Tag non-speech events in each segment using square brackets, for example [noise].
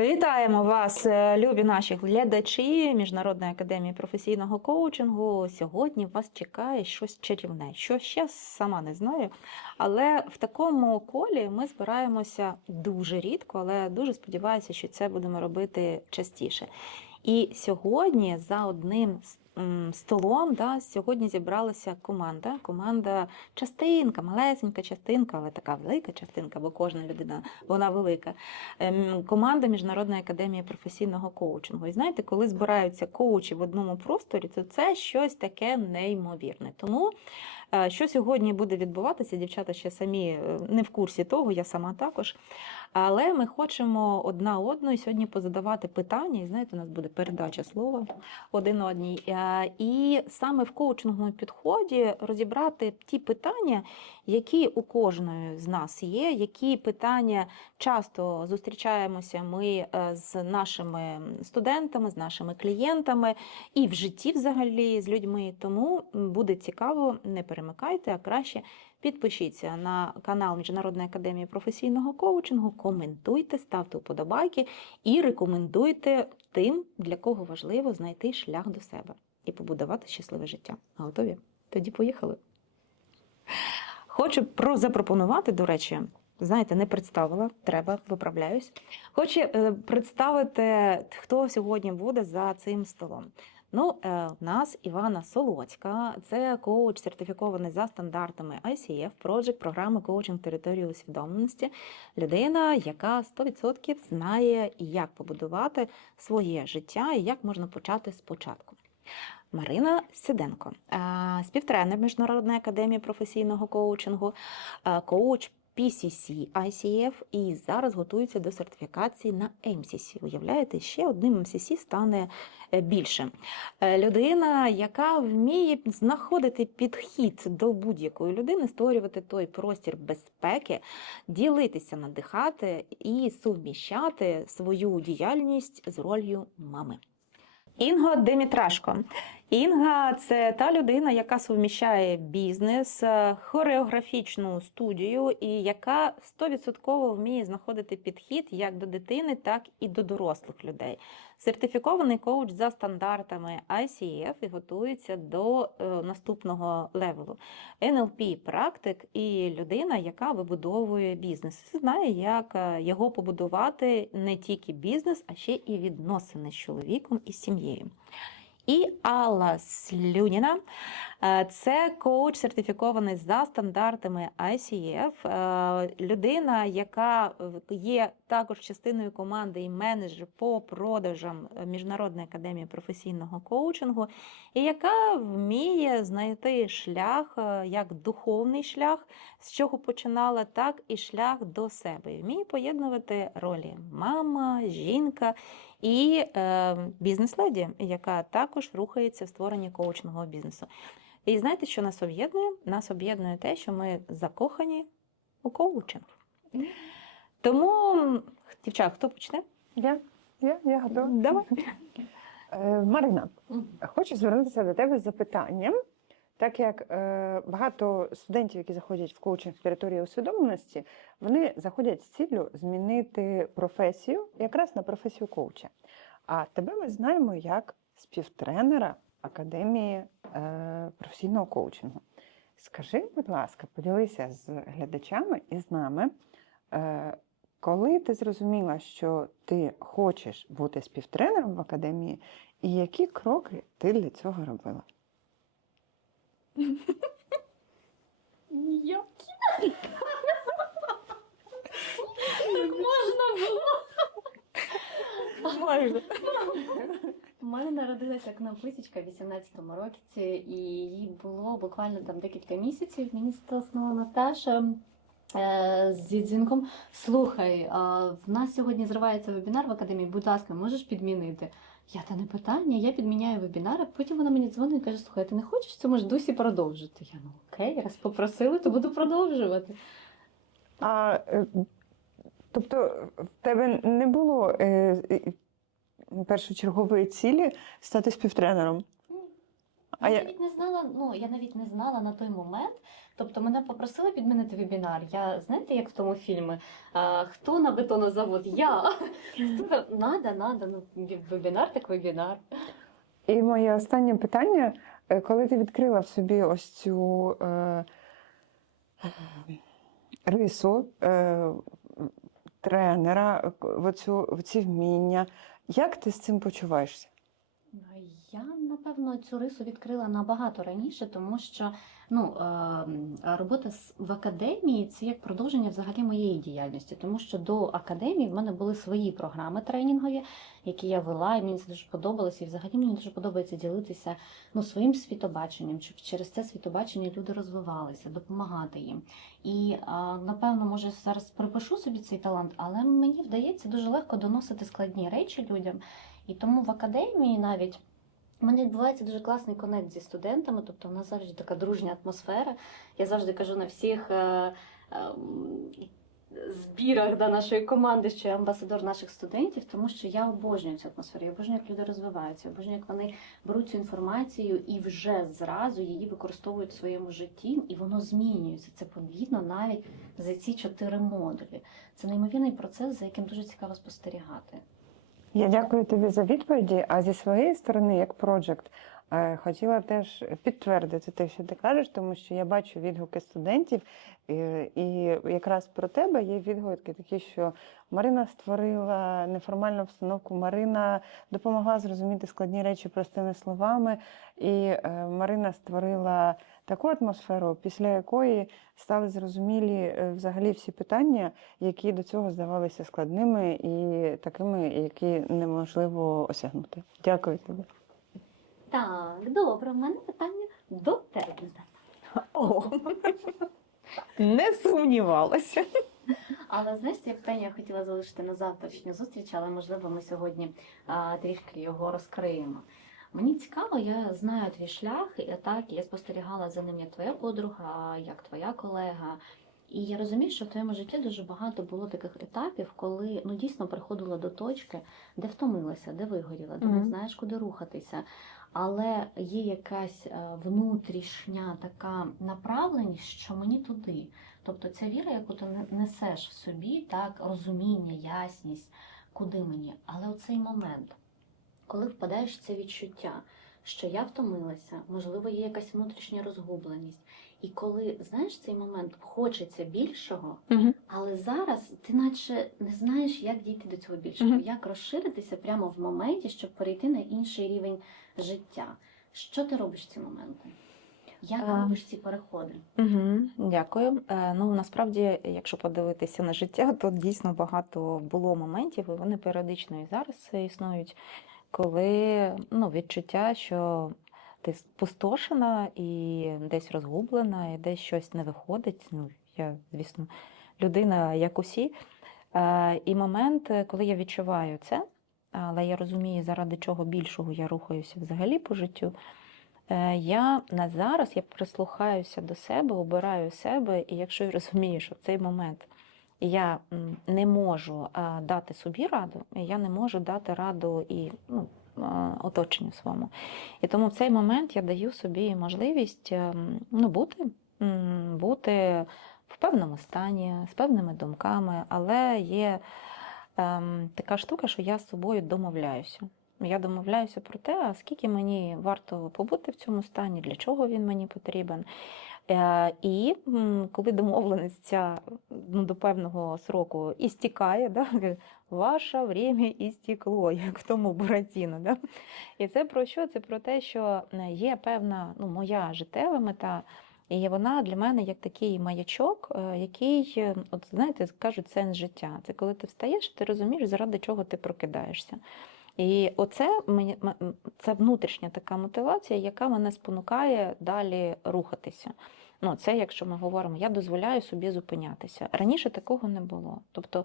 Вітаємо вас, е, любі наші глядачі Міжнародної академії професійного коучингу. Сьогодні вас чекає щось чарівне. Що ще сама не знаю. Але в такому колі ми збираємося дуже рідко, але дуже сподіваюся, що це будемо робити частіше. І сьогодні за одним з- столом да, сьогодні зібралася команда. Команда частинка, малесенька частинка, але така велика частинка, бо кожна людина вона велика. Ем, Команда Міжнародної академії професійного коучингу. І знаєте, коли збираються коучі в одному просторі, то це щось таке неймовірне. Тому що сьогодні буде відбуватися, дівчата ще самі е, не в курсі того, я сама також. Але ми хочемо одна одної сьогодні позадавати питання. І знаєте, у нас буде передача слова один одній. Е, І саме в коучинговому підході розібрати ті питання, які у кожної з нас є, які питання часто зустрічаємося ми е, з нашими студентами, з нашими клієнтами і в житті взагалі з людьми. Тому буде цікаво, не перемикайте, а краще підпишіться на канал Міжнародної академії професійного коучингу, коментуйте, ставте вподобайки і рекомендуйте тим, для кого важливо знайти шлях до себе і побудувати щасливе життя. Готові? Тоді поїхали. Хочу про запропонувати, до речі, знаєте, не представила, треба, виправляюсь. Хочу е, представити, хто сьогодні буде за цим столом. Ну, е, у нас Івана Солоцька, це коуч, сертифікований за стандартами ICF, Project програми коучинг території усвідомленості. Людина, яка 100% знає, як побудувати своє життя і як можна почати спочатку. Марина Сиденко, е, співтренер Міжнародної академії професійного коучингу, е, коуч PCC ICF і зараз готується до сертифікації на MCC. Уявляєте, ще одним MCC стане е, більше. Е, Людина, яка вміє знаходити підхід до будь-якої людини, створювати той простір безпеки, ділитися, надихати і суміщати свою діяльність з ролью мами. Інго Демітрашко. Інга це та людина, яка суміщає бізнес, е, хореографічну студію і яка 100% вміє знаходити підхід як до дитини, так і до дорослих людей. Сертифікований коуч за стандартами ICF і готується до е, наступного левелу. NLP практик і людина, яка вибудовує бізнес, знає, як е, його побудувати не тільки бізнес, а ще і відносини з чоловіком і сім'єю. І Алла Слюніна е, це коуч, сертифікований за стандартами ICF, е, людина, яка є також частиною команди і менеджер по продажам Міжнародної академії професійного коучингу, і яка вміє знайти шлях, е, як духовний шлях, з чого починала, так і шлях до себе. Вміє поєднувати ролі мама, жінка і е, бізнес-леді, яка також рухається в створенні коучингового бізнесу. І знаєте, що нас об'єднує? Нас об'єднує те, що ми закохані у коучинг. Тому, дівчата, хто почне? Я, я, я готова. Давай. Е, Марина, хочу звернутися до тебе з запитанням. Так як е, багато студентів, які заходять в коучинг території усвідомленості, вони заходять з ціллю змінити професію якраз на професію коуча. А тебе ми знаємо як співтренера Академії е, професійного коучингу. Скажи, будь ласка, поділися з глядачами і з нами, е, коли ти зрозуміла, що ти хочеш бути співтренером в академії, і які кроки ти для цього робила? Ніякі. Так можна було. Майже. У мене народилася кнописічка в 18-му році, і їй було буквально там декілька місяців. Мені стиснула Наташа. е, Зі дзвінком слухай, в нас сьогодні зривається вебінар в академії. Будь ласка, можеш підмінити? Я та не питання, я підміняю вебінар, а потім вона мені дзвонить і каже: слухай, ти не хочеш в цьому ж дусі продовжити? Я ну окей, раз попросили, то буду продовжувати. А, е, тобто, в тебе не було е, е, першочергової цілі стати співтренером? А я навіть не знала, ну я навіть не знала на той момент. Тобто мене попросили відмінити вебінар. Я знаєте, як в тому фільмі? А, хто на бетонозавод? Я. [laughs] Хто на- Надо, надо. Ну, вебінар так вебінар. І моє останнє питання: е, коли ти відкрила в собі ось цю е, рису е, тренера, к- оцю, ці вміння, як ти з цим почуваєшся? Напевно цю рису відкрила набагато раніше, тому що ну е, робота в академії це як продовження взагалі моєї діяльності, тому що до академії в мене були свої програми тренінгові, які я вела, і мені це дуже подобалося. І взагалі мені дуже подобається ділитися ну, своїм світобаченням, щоб через це світобачення люди розвивалися, допомагати їм. І напевно, може, зараз припишу собі цей талант, але мені вдається дуже легко доносити складні речі людям. І тому в академії навіть у мене відбувається дуже класний конект зі студентами, тобто в нас завжди така дружня атмосфера. Я завжди кажу на всіх е, ем, збірах да, нашої команди, що я амбасадор наших студентів, тому що я обожнюю цю атмосферу, я обожнюю, як люди розвиваються, я обожнюю, як вони беруть цю інформацію і вже зразу її використовують в своєму житті, і воно змінюється. Це помітно навіть за ці чотири модулі. Це неймовірний процес, за яким дуже цікаво спостерігати. Я дякую тобі за відповіді. А зі своєї сторони, як проджект, хотіла теж підтвердити те, що ти кажеш, тому що я бачу відгуки студентів, е, і якраз про тебе є відгуки такі, що Марина створила неформальну обстановку, Марина допомогла зрозуміти складні речі простими словами, і е, Марина створила таку атмосферу, після якої стали зрозумілі е, взагалі всі питання, які до цього здавалися складними і такими, які неможливо осягнути. Дякую тобі. Так, добре, в мене питання до тебе. О, не сумнівалася. Але знаєш, це питання я хотіла залишити на завтрашню зустріч, але можливо ми сьогодні а, трішки його розкриємо. Мені цікаво, я знаю твій шлях, і так я спостерігала за ним як твоя подруга, як твоя колега. І я розумію, що в твоєму житті дуже багато було таких етапів, коли ну дійсно приходила до точки, де втомилася, де вигоріла, де не знаєш, куди рухатися. Але є якась е, внутрішня така направленість, що мені туди. Тобто ця віра, яку ти не- несеш в собі, так, розуміння, ясність, куди мені. Але оцей момент, коли впадаєш в це відчуття, що я втомилася, можливо, є якась внутрішня розгубленість. І коли знаєш цей момент, хочеться більшого, Мгм. але зараз ти наче не знаєш, як дійти до цього більшого, Мгм. як розширитися прямо в моменті, щоб перейти на інший рівень життя. Що ти робиш в ці моменти? Як робиш ці переходи? Угу, дякую. Е, Ну насправді, якщо подивитися на життя, [laughs] то дійсно багато було моментів, і вони періодично і зараз існують, коли ну, відчуття, що ти спустошена і десь розгублена, і десь щось не виходить. Ну, я, звісно, людина, як усі. Е, І момент, е, коли я відчуваю це, але я розумію, заради чого більшого я рухаюся взагалі по життю. Е, Я на зараз я прислухаюся до себе, обираю себе, і якщо я розумію, що в цей момент я не можу дати собі раду, я не можу дати раду і ну, оточенню своєму. І тому в цей момент я даю собі можливість ем, ну, бути, бути в певному стані, з певними думками, але є ем, така штука, що я з собою домовляюся. Я домовляюся про те, а скільки мені варто побути в цьому стані, для чого він мені потрібен. Е, І коли домовленість ця ну, до певного сроку істікає, да, ваше время істікло, [laughs] як в тому Буратіно. Да? І це про що? Це про те, що е, є певна ну, моя життєва мета, і вона для мене як такий маячок, е, який, е, от знаєте, кажуть, сенс життя. Це коли ти встаєш, ти розумієш, заради чого ти прокидаєшся. І оце це внутрішня така мотивація, яка мене спонукає далі рухатися. Ну, це якщо ми говоримо, я дозволяю собі зупинятися. Раніше такого не було. Тобто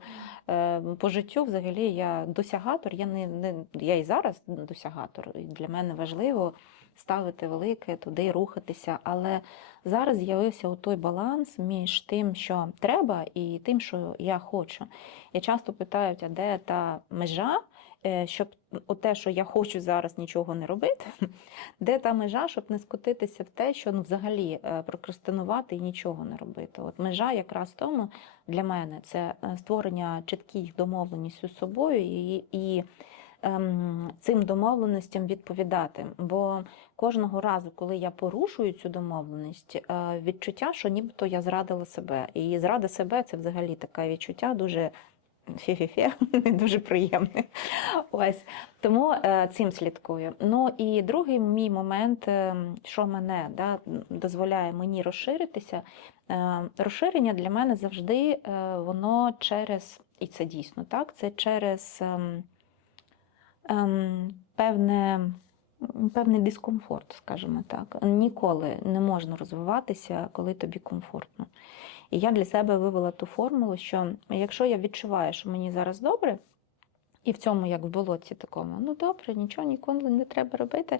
е, по життю, взагалі, я досягатор, я не, не я і зараз досягатор. І для мене важливо ставити велике, туди рухатися. Але зараз з'явився той баланс між тим, що треба, і тим, що я хочу. І часто питають, а де та межа? Е, щоб те, що я хочу зараз нічого не робити, [laughs] де та межа, щоб не скотитися в те, що ну, взагалі е, прокрастинувати і нічого не робити. От межа якраз в тому для мене це е, створення чітких домовленостей з собою і, і ем, цим домовленостям відповідати. Бо кожного разу, коли я порушую цю домовленість, відчуття, що нібито я зрадила себе. І зрада себе це взагалі таке відчуття дуже фі-фі-фі, [laughs] не дуже приємне. Ось тому е, цим слідкую. Ну і другий мій момент, е, що мене да, дозволяє мені розширитися. Е, розширення для мене завжди воно через, і це дійсно так, це через ем, ем, певне. Певний дискомфорт, скажімо так. Ніколи не можна розвиватися, коли тобі комфортно. І я для себе вивела ту формулу, що якщо я відчуваю, що мені зараз добре, і в цьому, як в болоті такому, ну добре, нічого ніколи не треба робити.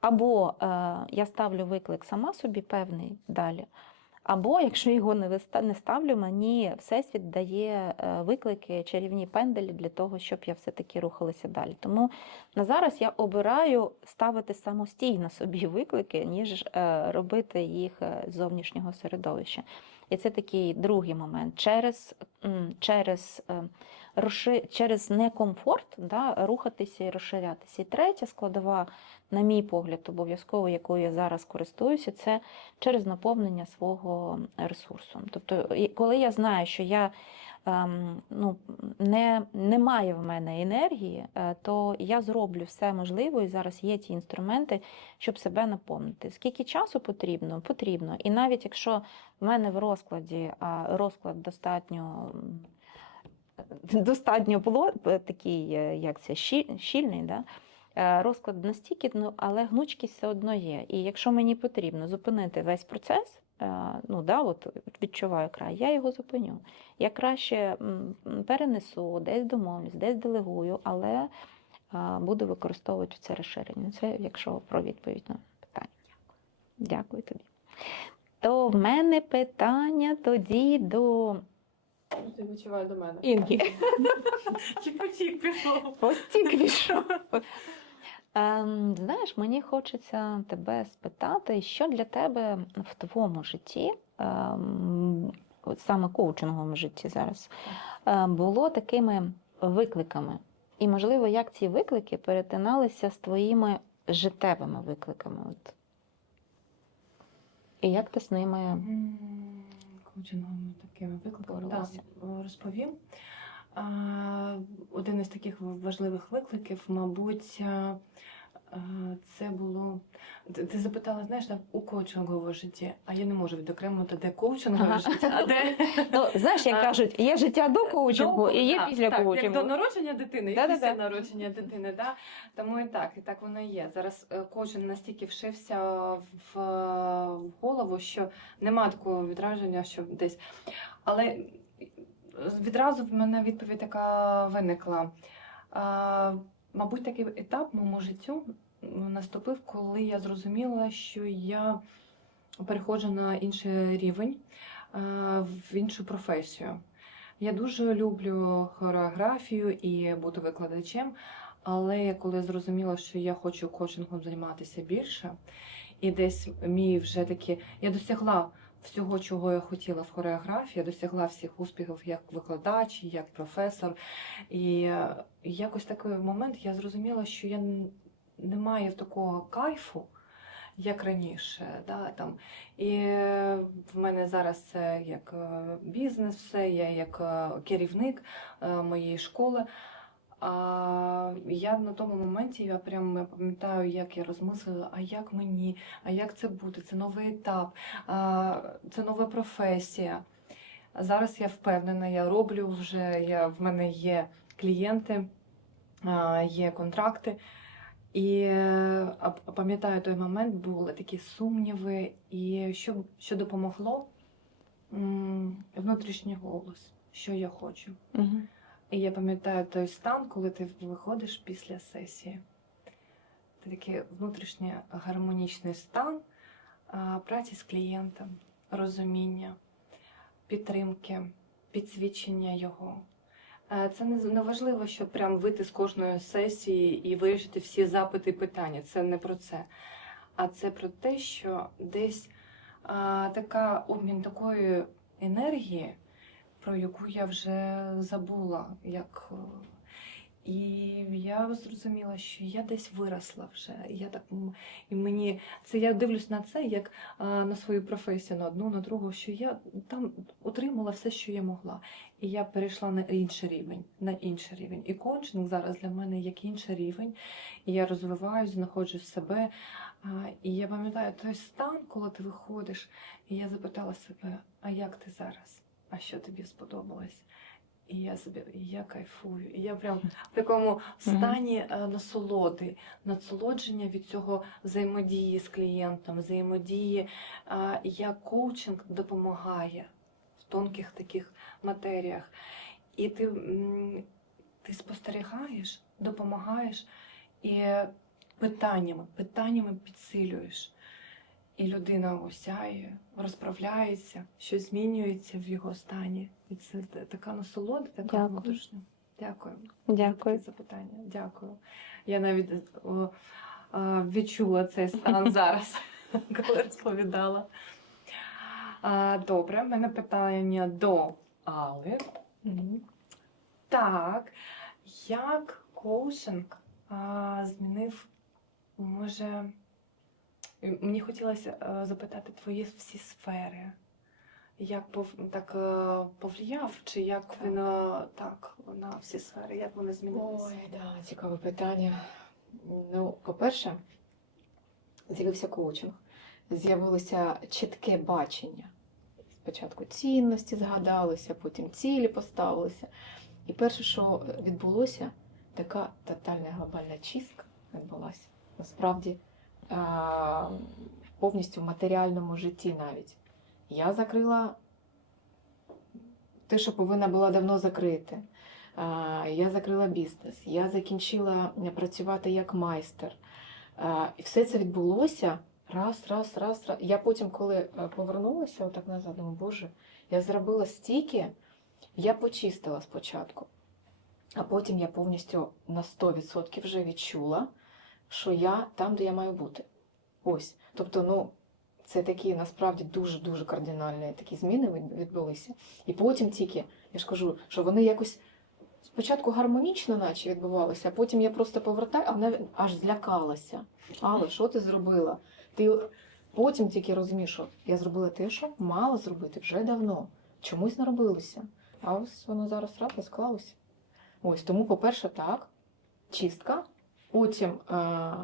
Або е, я ставлю виклик сама собі певний далі. Або якщо його не ставлю, мені всесвіт дає е, виклики, чарівні пенделі для того, щоб я все-таки рухалася далі. Тому на зараз я обираю ставити самостійно собі [laughs] виклики, ніж е, робити їх е, з зовнішнього середовища. І це такий другий момент. Через, через, е, через некомфорт да, рухатися і розширятися. І третя складова, на мій погляд, обов'язково, якою я зараз користуюся, це через наповнення свого ресурсу. Тобто, коли я знаю, що я ну, не, немає в мене енергії, е, то я зроблю все можливе, і зараз є ті інструменти, щоб себе наповнити. Скільки часу потрібно? Потрібно. І навіть якщо в мене в розкладі, розклад достатньо. [laughs] Достатньо було такий, е, як це, щі- щільний, да? Е, розклад настільки, але гнучкість все одно є. І якщо мені потрібно зупинити весь процес, ну, да, от відчуваю край, я його зупиню. Я краще перенесу, десь домовлюсь, десь делегую, але буду використовувати це розширення. Це якщо про відповідь на питання. Дякую тобі. То в мене питання тоді до Ти відчуваю до мене. Інги. Чи потік пішов? Потік пішов. Ем, знаєш, мені хочеться тебе спитати, що для тебе в твоєму житті, ем, от саме коучинговому житті зараз, е, було такими викликами? І, можливо, як ці виклики перетиналися з твоїми життєвими викликами? От. І як ти з ними Коучинговими такими викликами. Да, розповім. Один із таких важливих викликів, мабуть, а, а, це було. Ти запитала, знаєш, так, у коучинговому житті, а я не можу відокремити, де коучингове Ага. життя, а де Ну, знаєш, як кажуть, є життя до коучингу До- і є так, після так, коучингу. Як до народження дитини, і після народження дитини. Да? Тому і так, і так воно і є. Зараз е, коучинг настільки вшився в голову, що нема такого відраження, що десь. Але відразу в мене відповідь така виникла. А, мабуть, такий етап моєму життю наступив, коли я зрозуміла, що я переходжу на інший рівень, а, в іншу професію. Я дуже люблю хореографію і бути викладачем, але коли я зрозуміла, що я хочу коучингом займатися більше, і десь мій вже таки я досягла всього, чого я хотіла в хореографії, я досягла всіх успіхів як викладач, як професор. І е, якось такий момент я зрозуміла, що я не маю такого кайфу. Як раніше, да, там. І е, в мене зараз це як е, бізнес, все, я як керівник моєї школи. А я на тому моменті я прям пам'ятаю, як я розмислила, а як мені, а як це буде? Це новий етап, а, це нова професія. Зараз я впевнена, я роблю вже, я, в мене є клієнти, а, є контракти. І пам'ятаю той момент, були такі сумніви, і що, що допомогло внутрішній голос, що я хочу. Мгм. І я пам'ятаю той стан, коли ти виходиш після сесії. Це такий внутрішній гармонічний стан праці з клієнтом, розуміння, підтримки, підсвічення його, Е, Це не, важливо, щоб прям вийти з кожної сесії і вирішити всі запити і питання. Це не про це. А це про те, що десь а, така обмін такої енергії, про яку я вже забула. Як... е, І я зрозуміла, що я десь виросла вже. Я так і мені це я дивлюсь на це як а, на свою професію, на одну, на другу, що я там отримала все, що я могла. І я перейшла на інший рівень, на інший рівень. І коучинг зараз для мене як інший рівень. І я розвиваюсь, знаходжу себе. І я пам'ятаю той стан, коли ти виходиш, і я запитала себе, а як ти зараз? А що тобі сподобалось? І я собі і я кайфую. І я прям в такому стані е, насолоди, насолодження від цього взаємодії з клієнтом, взаємодії, е, як коучинг допомагає в тонких таких матеріях. І ти, ти спостерігаєш, допомагаєш і питаннями, питаннями підсилюєш. І людина осяє, розправляється, щось змінюється в його стані. І це така насолода, така Дякую. внутрішня. Дякую. Дякую. За запитання. Дякую. Я навіть о, а, відчула цей стан [laughs] зараз, коли розповідала. А, Добре, в мене питання до Алли. Мгм. Так, як коучинг а, змінив, може, мені хотілося е, запитати твої всі сфери. Як пов, так е, повлияв, чи як Так. він е, так на всі сфери, як вони змінилися? Ой, да, цікаве питання. Ну, по-перше, з'явився коучинг, з'явилося чітке бачення. Спочатку цінності згадалися, потім цілі поставилися. І перше, що відбулося, така тотальна глобальна чистка відбулася. Насправді, повністю в матеріальному житті навіть. Я закрила те, що повинна була давно закрити. Я закрила бізнес, я закінчила працювати як майстер. І все це відбулося раз, раз, раз, раз. Я потім, коли е, повернулася отак назад, думаю, Боже, я зробила стільки, я почистила спочатку, а потім я повністю на 100% вже відчула, що я там, де я маю бути. Ось. Тобто, ну, це такі насправді дуже-дуже кардинальні такі зміни відбулися. І потім тільки, я ж кажу, що вони якось спочатку гармонічно, наче відбувалося, а потім я просто повертаю, а вона аж злякалася. Але що ти зробила? Ти потім тільки розумієш, що я зробила те, що мала зробити вже давно. Чомусь не робилося. А ось воно зараз раз склалося. Ось тому, по-перше, так, чистка, потім е,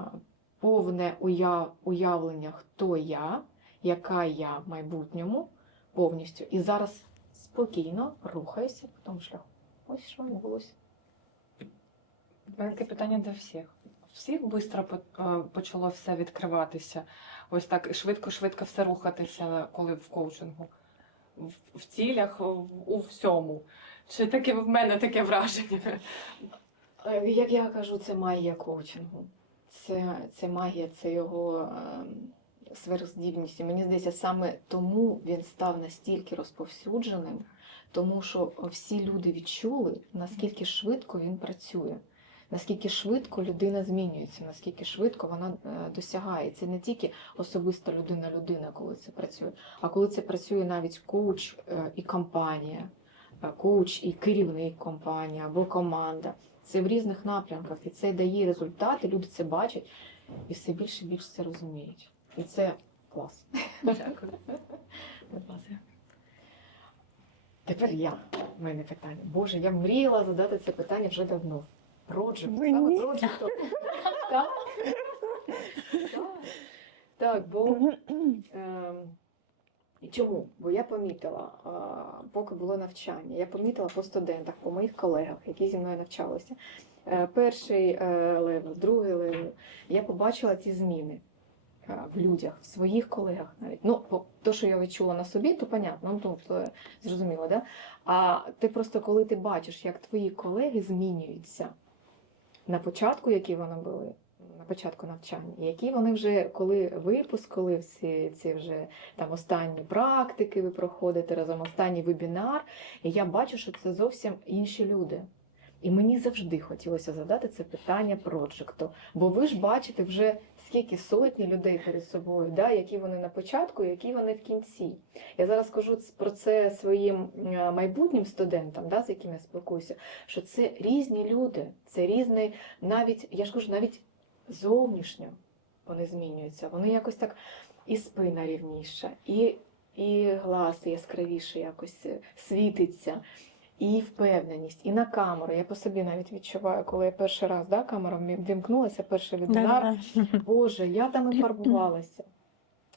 повне уяв, уявлення, хто я, яка я в майбутньому повністю. І зараз спокійно рухаюся по тому шляху. Ось що відбулося. Таке питання до всіх. Всіх швидко почало все відкриватися. Ось так швидко-швидко все рухатися, коли в коучингу. В, цілях, у всьому. Чи таке в мене таке враження? Е, Як я кажу, це магія коучингу. Це, це магія, це його е, сверхздібність. І мені здається, саме тому він став настільки розповсюдженим, тому що всі люди відчули, наскільки швидко він працює, наскільки швидко людина змінюється, наскільки швидко вона е, досягає. Це не тільки особиста людина-людина, коли це працює, а коли це працює навіть коуч е, і компанія, коуч і керівник компанії або команда. Це в різних напрямках, і це дає результати, люди це бачать і все більше і більше це розуміють. І це клас. Дякую. [laughs] Тепер я. У мене питання. Боже, я мріяла задати це питання вже давно. Проджект. Саме проджект. [laughs] Так. Бо і Чому? Бо я помітила, поки було навчання, я помітила по студентах, по моїх колегах, які зі мною навчалися. Е, Перший е, левел, другий левел. Я побачила ці зміни е, в людях, в своїх колегах навіть. Ну, то, що я відчула на собі, то понятно, ну, то, зрозуміло, да? А ти просто, коли ти бачиш, як твої колеги змінюються на початку, які вони були, початку навчання, які вони вже, коли випуск, коли всі ці вже там останні практики ви проходите разом, останній вебінар, і я бачу, що це зовсім інші люди. І мені завжди хотілося задати це питання проджекту. Бо ви ж бачите вже скільки сотні людей перед собою, да, які вони на початку, які вони в кінці. Я зараз кажу про це своїм майбутнім студентам, да, з якими я спілкуюся, що це різні люди, це різний, навіть, я ж кажу, навіть зовнішньо вони змінюються. Вони якось так і спина рівніша, і, і глаз яскравіше якось е, світиться. І впевненість, і на камеру. Я по собі навіть відчуваю, коли я перший раз да, камера вімкнулася, перший вебінар. Боже, я там і фарбувалася.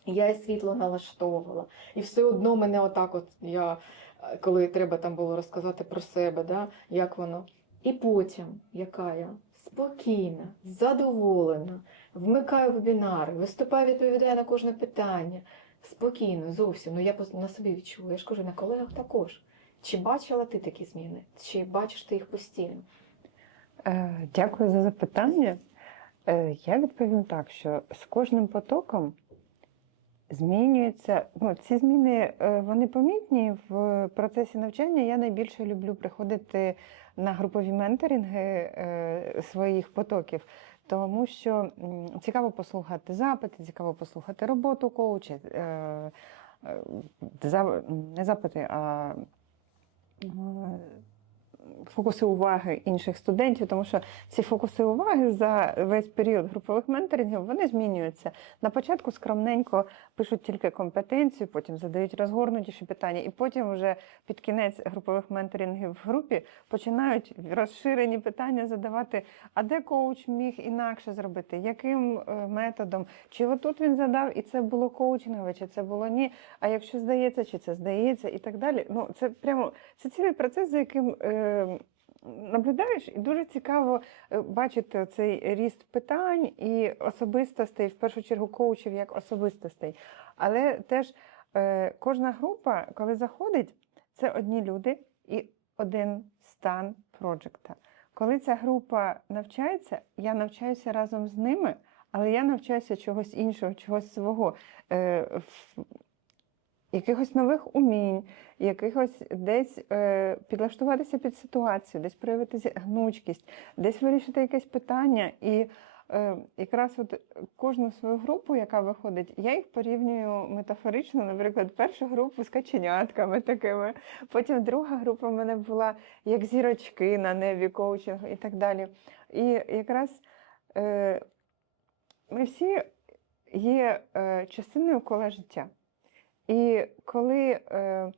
Я і світло налаштовувала. І все одно мене отак, от я, е, коли треба там було розказати про себе, да, як воно. І потім, яка я спокійна, задоволена, вмикаю вебінари, виступаю, відповідаю на кожне питання. Спокійно, зовсім. Ну я на собі відчула. Я ж кажу, на колегах також. Чи бачила ти такі зміни? Чи бачиш ти їх постійно? Е, Дякую за запитання. Е, Я відповім так, що з кожним потоком змінюється. Ну, ці зміни е, вони помітні в процесі навчання. Я найбільше люблю приходити на групові менторинги е, своїх потоків, тому що цікаво послухати запити, цікаво послухати роботу коуча. е, е, Не запити, а фокуси уваги інших студентів, тому що ці фокуси уваги за весь період групових менторингів вони змінюються. На початку скромненько пишуть тільки компетенцію, потім задають розгорнутіші питання, і потім вже під кінець групових менторингів в групі починають розширені питання задавати. А де коуч міг інакше зробити? Яким е, методом? Чи отут він задав, і це було коучингове, чи це було ні? А якщо здається, чи це здається, і так далі. Ну це прямо це цілий процес, за яким. Е, Наблюдаєш, і дуже цікаво е, бачити цей ріст питань і особистостей, в першу чергу коучів як особистостей. Але теж е, кожна група, коли заходить, це одні люди і один стан проджекта. Коли ця група навчається, я навчаюся разом з ними, але я навчаюся чогось іншого, чогось свого, е, якихось нових умінь, якихось десь е, підлаштуватися під ситуацію, десь проявити гнучкість, десь вирішити якесь питання. І е, якраз от кожну свою групу, яка виходить, я їх порівнюю метафорично, наприклад, першу групу з каченятками такими, потім друга група в мене була як зірочки на небі, коучинг і так далі. І якраз е, ми всі є е, частиною кола життя. І коли е,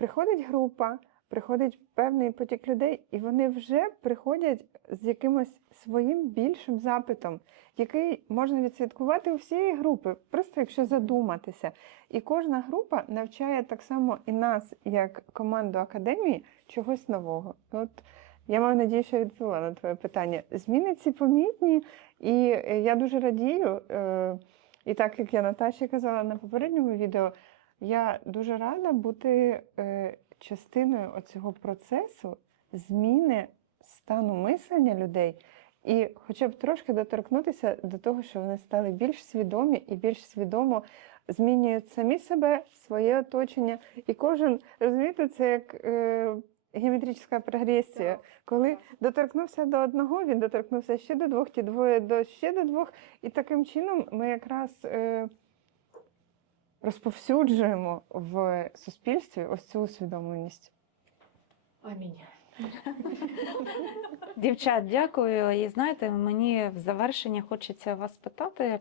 приходить група, приходить певний потік людей, і вони вже приходять з якимось своїм більшим запитом, який можна відслідкувати у всієї групи, просто якщо задуматися. І кожна група навчає так само і нас, як команду академії, чогось нового. От я маю надію, що я відповіла на твоє питання. Зміни ці помітні, і е, я дуже радію. Е, і так як я Наташі казала на попередньому відео, я дуже рада бути е, частиною оцього процесу зміни стану мислення людей, і хоча б трошки доторкнутися до того, що вони стали більш свідомі і більш свідомо змінюють самі себе, своє оточення. І кожен, розумієте, це як е, геометрична прогресія. Коли доторкнувся до одного, він доторкнувся ще до двох, ті двоє до ще до двох. І таким чином ми якраз е, розповсюджуємо в суспільстві ось цю усвідомленість. Амінь. [laughs] Дівчат, дякую. І знаєте, мені в завершення хочеться вас питати,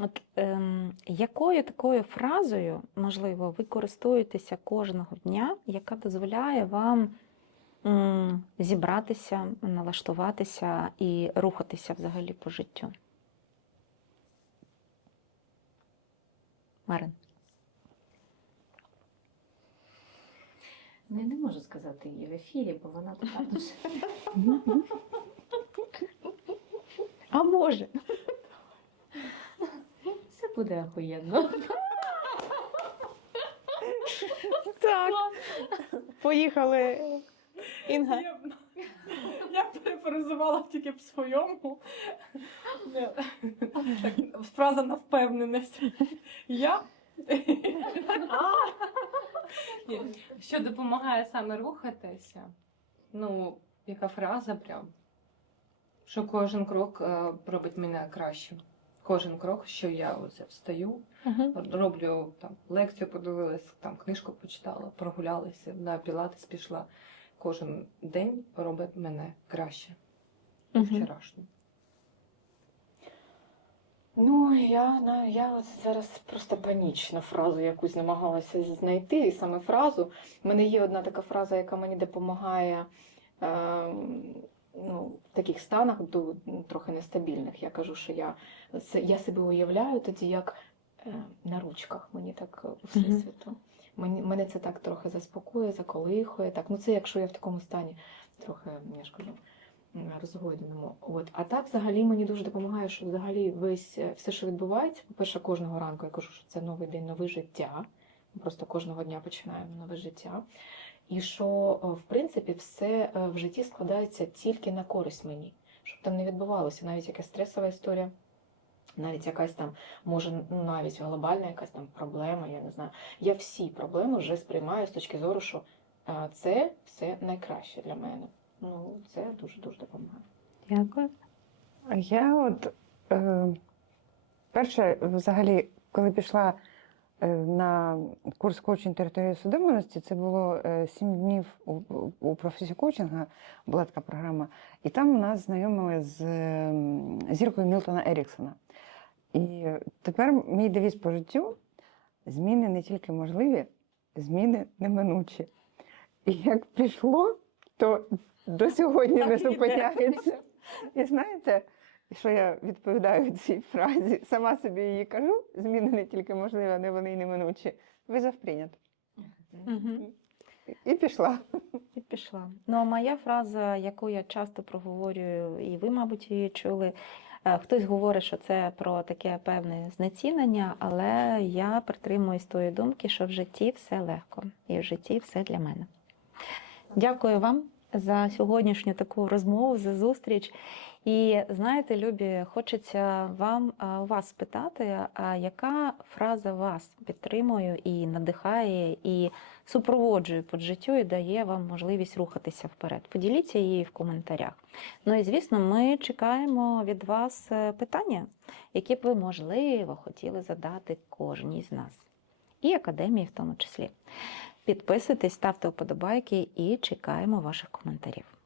от, ем, якою такою фразою, можливо, ви користуєтеся кожного дня, яка дозволяє вам м, зібратися, налаштуватися і рухатися взагалі по життю? Марин. Я не можу сказати її в ефірі, бо вона така [laughs] дуже. А може? Все буде охуєнно. Так. Поїхали. Інга. Я, я перефразувала тільки в своєму. Фраза на впевненість. Я. [laughs] Ні, Що допомагає саме рухатися? Ну, яка фраза прям, що кожен крок е, робить мене кращим. Кожен крок, що я ось встаю, роблю там лекцію, подивилась, там книжку почитала, прогулялася, на пілатес пішла. Кожен день робить мене краще. Вчорашнім. Ну, я, я зараз просто панічно фразу якусь намагалася знайти, і саме фразу. У мене є одна така фраза, яка мені допомагає е, ну, в таких станах ду- трохи нестабільних. Я кажу, що я, я себе уявляю тоді як е, на ручках, мені так е, у всесвіту. Мені, мене це так трохи заспокоює, заколихує. Так. Ну, це якщо я в такому стані трохи, я ж кажу, розгойденому. От. А так взагалі мені дуже допомагає, що взагалі весь е, все, що відбувається, по-перше, кожного ранку я кажу, що це новий день, нове життя. Ми просто кожного дня починаємо нове життя. І що, е, в принципі, все е, в житті складається тільки на користь мені, щоб там не відбувалося навіть якась стресова історія. Навіть якась там, може, ну, навіть глобальна якась там проблема, я не знаю. Я всі проблеми вже сприймаю з точки зору, що це все найкраще для мене. Ну, це дуже-дуже допомагає. Дякую. Я от е, перше, взагалі, коли пішла е, на курс коучинг території усвідомленості, це було е, сім днів у, у- у професії коучинга, була така програма. І там нас знайомили з е, зіркою Мілтона Еріксона. І тепер мій девіз по життю зміни не тільки можливі, зміни неминучі. І як пішло, то до сьогодні не зупиняється. І знаєте, що я відповідаю цій фразі? Сама собі її кажу: зміни не тільки можливі, але вони й неминучі. Визов прийнято. Угу. І пішла. І пішла. Ну, а моя фраза, яку я часто проговорюю, і ви, мабуть, її чули. е, Хтось говорить, що це про таке певне знецінення, але я притримуюсь тої думки, що в житті все легко, і в житті все для мене. Дякую вам за сьогоднішню таку розмову, за зустріч. І знаєте, Любі, хочеться вам у вас спитати, а яка фраза вас підтримує і надихає, і супроводжує по життю і дає вам можливість рухатися вперед. Поділіться її в коментарях. Ну і звісно, ми чекаємо від вас е, питання, які б ви, можливо, хотіли задати кожній з нас, і академії в тому числі. Підписуйтесь, ставте вподобайки і чекаємо ваших коментарів.